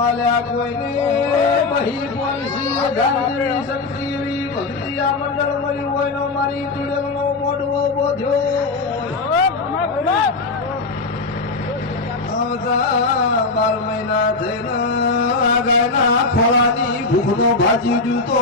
આલ્યા કોઈને મહી પોલીસી ગાંધી શક્તિ એવી ભક્તિ આ મંડળ મળ્યું હોય નો મારી તુડેલનો મોઢવો બોધ્યો આવતા 12 મહિના થઈને ગાયના ખોળાની ભૂખનો ભાજી જૂતો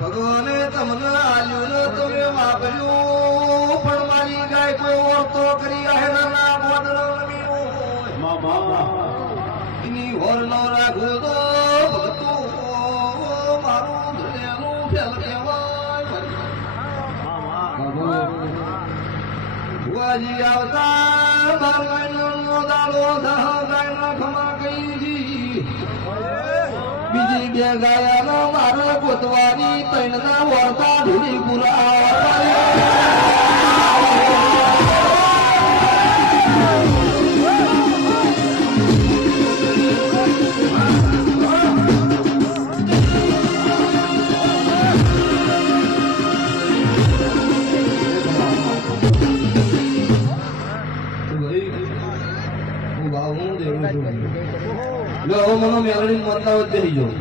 ભગવાને તમને આલ્યું ને તમે વાપર્યું પણ મારી ગાય કોઈ ઓળતો કરી આહેરના મોઢનો એની હોર નો રાખું તો ભગતું મારું ધરેલું ફેલ કહેવાય ભુવાજી આવતા 12 મહિનાનો દાડો ગાયના ખમા કહી બીજી 2 ગાયનો મારો ગોતવાની 3 ના વળતા ઢૂળી પૂરા મને મેળવી મતલાવ જ થઈ ગયો